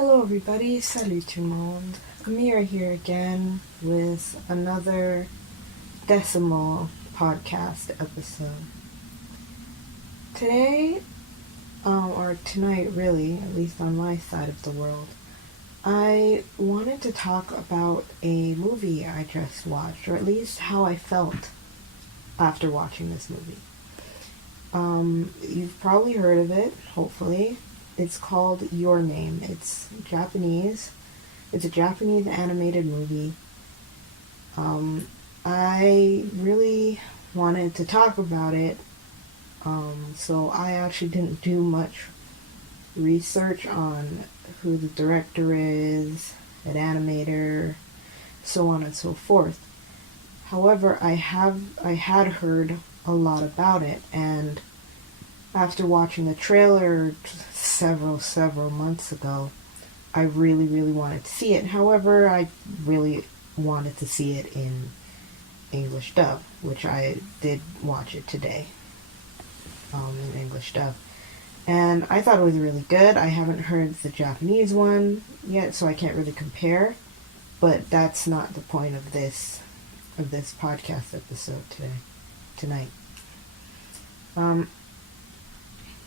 Hello everybody, salut tout le monde. Amira here again with another decimal podcast episode. Today, or tonight really, at least on my side of the world, I wanted to talk about a movie I just watched, or at least how I felt after watching this movie. You've probably heard of it, hopefully. It's called Your Name. It's Japanese. It's a Japanese animated movie. I really wanted to talk about it, so I actually didn't do much research on who the director is, an animator, so on and so forth. However, I had heard a lot about it, and after watching the trailer several months ago, I really wanted to see it. However, I really wanted to see it in English dub, which I did watch it today, in English dub. And I thought it was really good. I haven't heard the Japanese one yet, so I can't really compare. But that's not the point of this podcast episode tonight.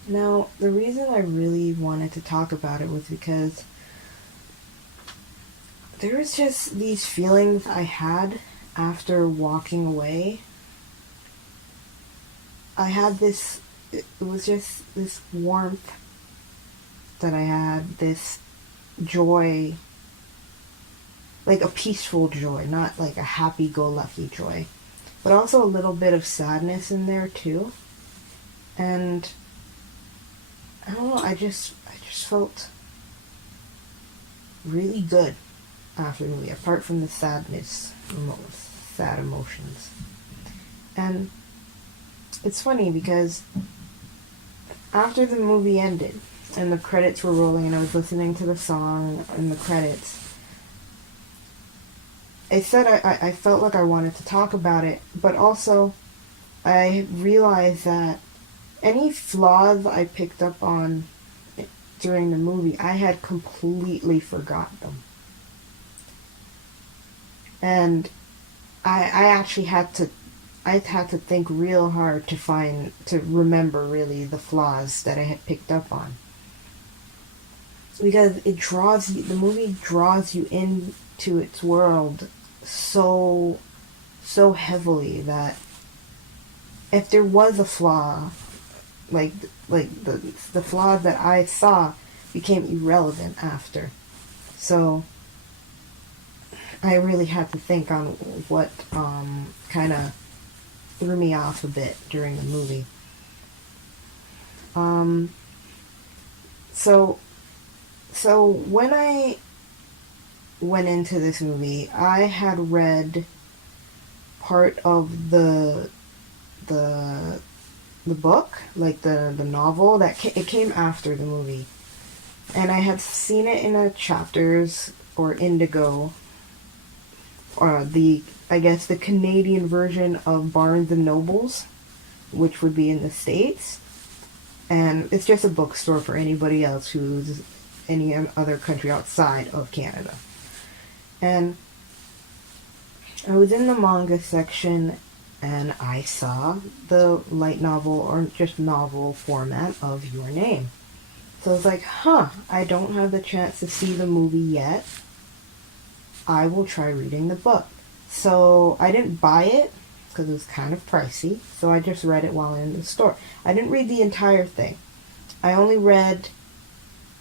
Now, the reason I really wanted to talk about it was because there was just these feelings I had after walking away. I had it was just this warmth that I had, this joy, like a peaceful joy, not like a happy-go-lucky joy, but also a little bit of sadness in there too. And I don't know, I just felt really good after the movie, apart from the sad emotions. And it's funny because after the movie ended and the credits were rolling and I was listening to the song and the credits, I said I felt like I wanted to talk about it, but also I realized that any flaws I picked up on during the movie, I had completely forgotten them. And I actually had to think real hard to remember really the flaws that I had picked up on. Because the movie draws you into its world so heavily that if there was a flaw, like the flaw that I saw became irrelevant after. So I really had to think on what kind of threw me off a bit during the movie. So when I went into this movie, I had read part of the book, like the novel it came after the movie, and I had seen it in a chapters or Indigo, or the Canadian version of Barnes and Nobles, which would be in the States, and it's just a bookstore for anybody else who's any other country outside of Canada. And I was in the manga section, and I saw the light novel, or just novel format of Your Name. So I was like, I don't have the chance to see the movie yet. I will try reading the book. So I didn't buy it, because it was kind of pricey, so I just read it while in the store. I didn't read the entire thing. I only read,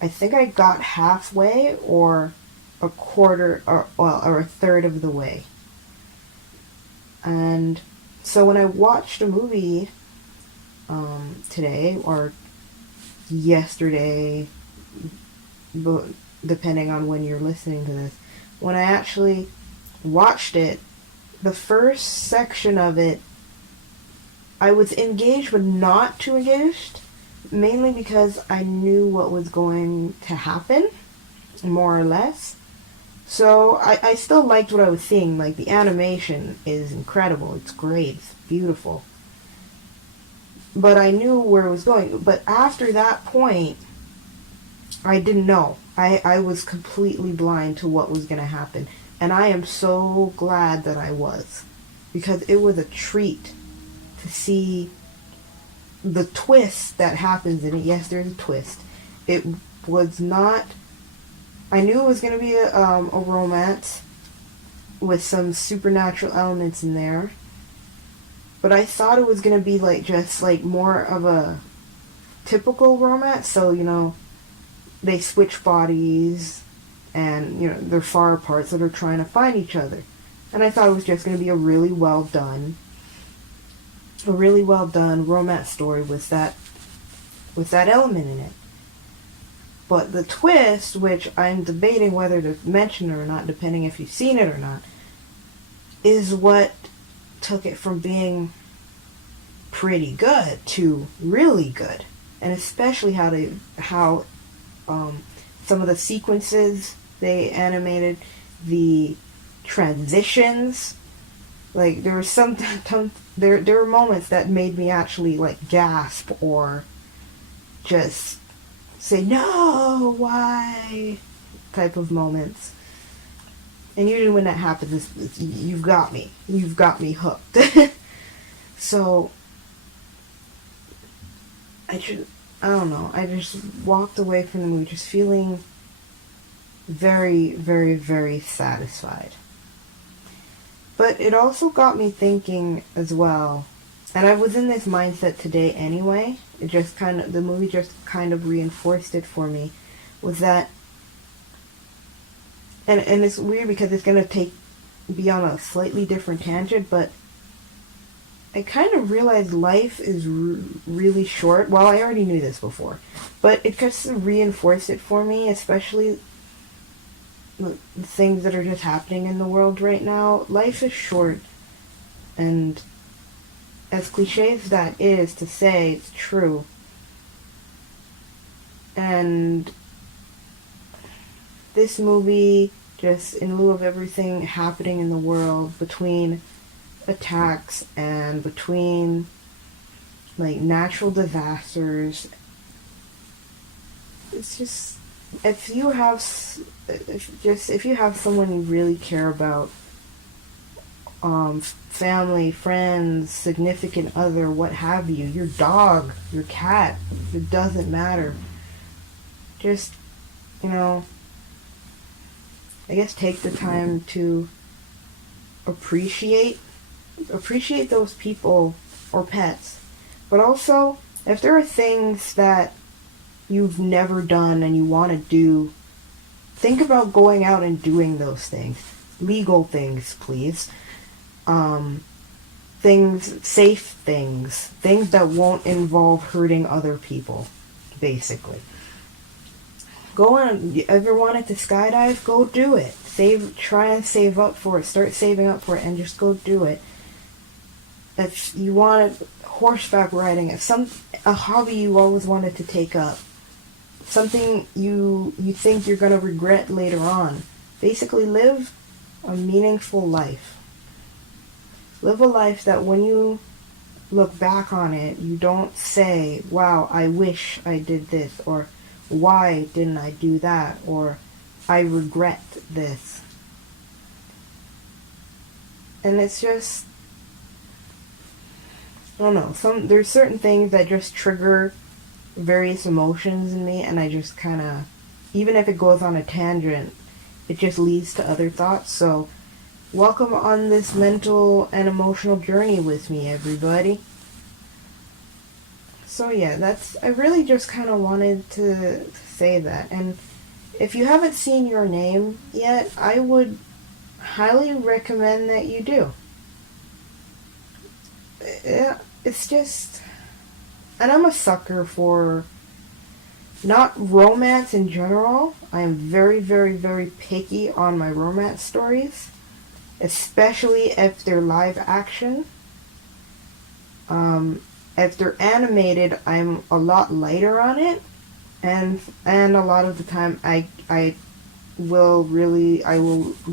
I think I got halfway, or a quarter, or a third of the way. And so when I watched a movie today, or yesterday, depending on when you're listening to this, when I actually watched it, the first section of it, I was engaged but not too engaged, mainly because I knew what was going to happen, more or less. So I still liked what I was seeing. Like, the animation is incredible. It's great. It's beautiful. But I knew where it was going. But after that point, I didn't know. I was completely blind to what was going to happen. And I am so glad that I was. Because it was a treat to see the twist that happens in it. Yes, there's a twist. It was not... I knew it was going to be a romance with some supernatural elements in there. But I thought it was going to be like just like more of a typical romance. So, you know, they switch bodies and, you know, they're far apart, so they're trying to find each other. And I thought it was just going to be a really well done romance story with that element in it. But the twist, which I'm debating whether to mention it or not, depending if you've seen it or not, is what took it from being pretty good to really good. And especially how some of the sequences they animated, the transitions. Like, there was there were moments that made me actually like gasp or just say no, why, type of moments. And usually when that happens, you've got me hooked. So I don't know, I just walked away from the movie just feeling very, very, very satisfied. But it also got me thinking as well, and I was in this mindset today anyway, the movie just kind of reinforced it for me, was that, and it's weird because it's going to be on a slightly different tangent, but I kind of realized life is really short. Well, I already knew this before, but it just reinforced it for me, especially the things that are just happening in the world right now. Life is short, and as cliche as that is to say, it's true. And this movie, just in lieu of everything happening in the world, between attacks and between like natural disasters, it's just, if you have someone you really care about, family, friends, significant other, what have you, your dog, your cat, it doesn't matter. Just, you know, I guess take the time to appreciate those people or pets. But also, if there are things that you've never done and you want to do, think about going out and doing those things. Legal things, please. Safe things that won't involve hurting other people, basically. Go on, you ever wanted to skydive? Go do it. Try and save up for it. Start saving up for it and just go do it. If you want horseback riding, a hobby you always wanted to take up, something you think you're going to regret later on, basically live a meaningful life. Live a life that when you look back on it, you don't say, wow, I wish I did this, or why didn't I do that, or I regret this. And it's just, I don't know, there's certain things that just trigger various emotions in me, and I just kind of, even if it goes on a tangent, it just leads to other thoughts. So welcome on this mental and emotional journey with me, everybody. So yeah, I really just kind of wanted to say that. And if you haven't seen Your Name yet, I would highly recommend that you do. Yeah, it's just, and I'm a sucker for not romance in general. I am very, very, very picky on my romance stories, especially if they're live action. If they're animated, I'm a lot lighter on it, and a lot of the time I will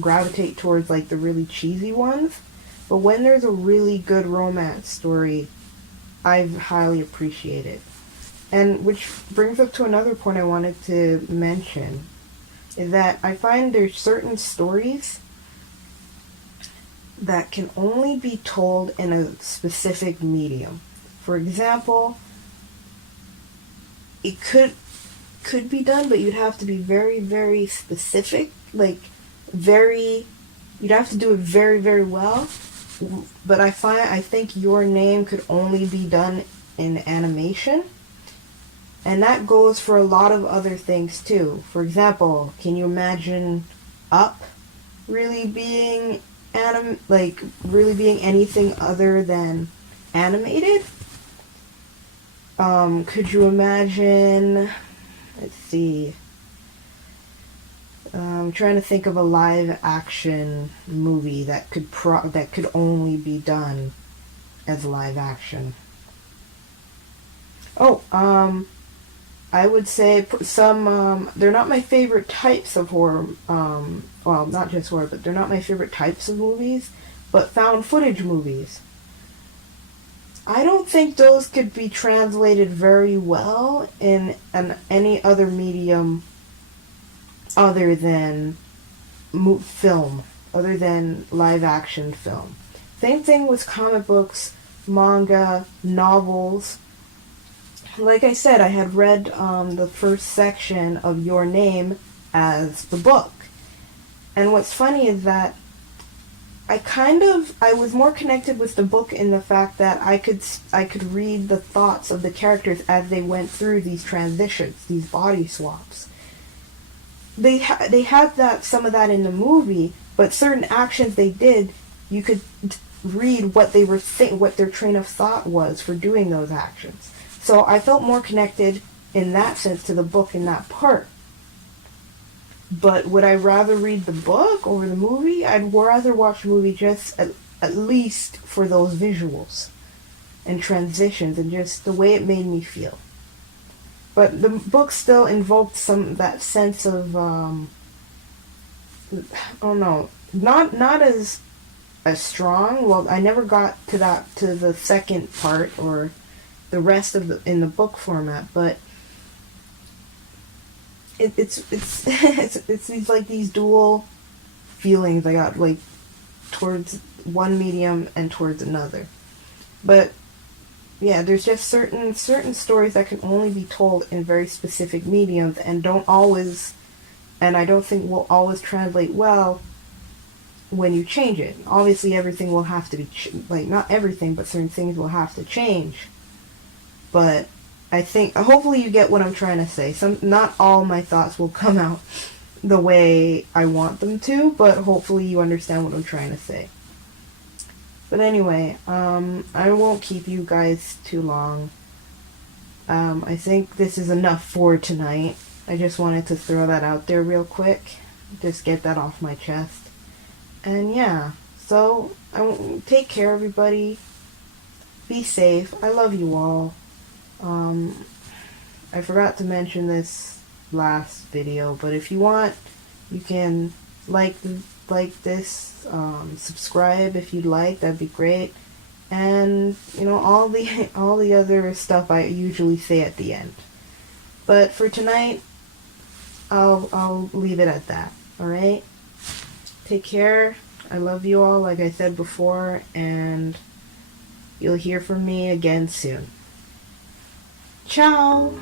gravitate towards like the really cheesy ones. But when there's a really good romance story, I highly appreciate it. And which brings up to another point I wanted to mention, is that I find there's certain stories that can only be told in a specific medium. For example, it could be done, but you'd have to be very, very specific. Like, very, you'd have to do it very, very well. But I think Your Name could only be done in animation. And that goes for a lot of other things too. For example, can you imagine Up really being really being anything other than animated? Could you imagine, let's see, I'm trying to think of a live action movie that could only be done as live action. Oh, I would say some, they're not my favorite types of horror, well, not just horror, but they're not my favorite types of movies, but found footage movies. I don't think those could be translated very well in any other medium other than film, other than live action film. Same thing with comic books, manga, novels. Like I said, I had read the first section of Your Name as the book. And what's funny is that I was more connected with the book in the fact that I could read the thoughts of the characters as they went through these transitions, these body swaps. They had some of that in the movie, but certain actions they did, you could read what they were what their train of thought was for doing those actions. So I felt more connected in that sense to the book in that part. But would I rather read the book over the movie? I'd rather watch the movie just at least for those visuals and transitions and just the way it made me feel. But the book still invoked that sense of, I don't know, not as strong. Well, I never got to the second part or the rest of in the book format, but it's these like these dual feelings I got, like towards one medium and towards another. But yeah, there's just certain stories that can only be told in very specific mediums and I don't think will always translate well when you change it. Obviously everything will have to be not everything, but certain things will have to change. But I think hopefully you get what I'm trying to say. Not all my thoughts will come out the way I want them to, but hopefully you understand what I'm trying to say. But anyway, I won't keep you guys too long. I think this is enough for tonight. I just wanted to throw that out there real quick. Just get that off my chest. And yeah, so take care, everybody. Be safe. I love you all. I forgot to mention this last video, but if you want, you can like this, subscribe if you'd like, that'd be great. And all the other stuff I usually say at the end. But for tonight, I'll leave it at that. All right? Take care. I love you all, like I said before, and you'll hear from me again soon. Ciao!